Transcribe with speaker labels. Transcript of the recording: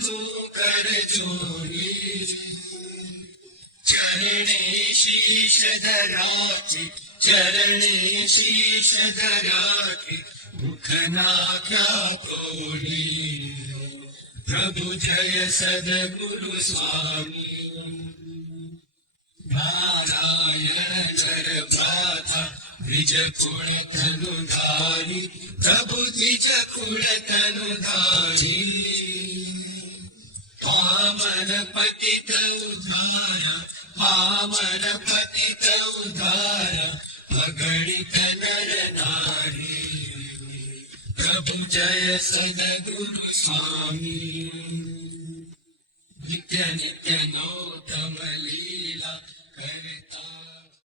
Speaker 1: बंधु कर जोड़ी चरणे शीश धराचे चरणे शीश धराचे मुखना क्या बोली प्रभु जय सदगुरु स्वामी, नारायण भ्राता द्विज कुण तनुधारी, प्रभु द्विज कुण तनुधारी। पावन पतित उद्धारा पावन पतित उद्धारा अगणित नर नारी। प्रभु जय सदगुरु स्वामी। नित्य नित्य नौतम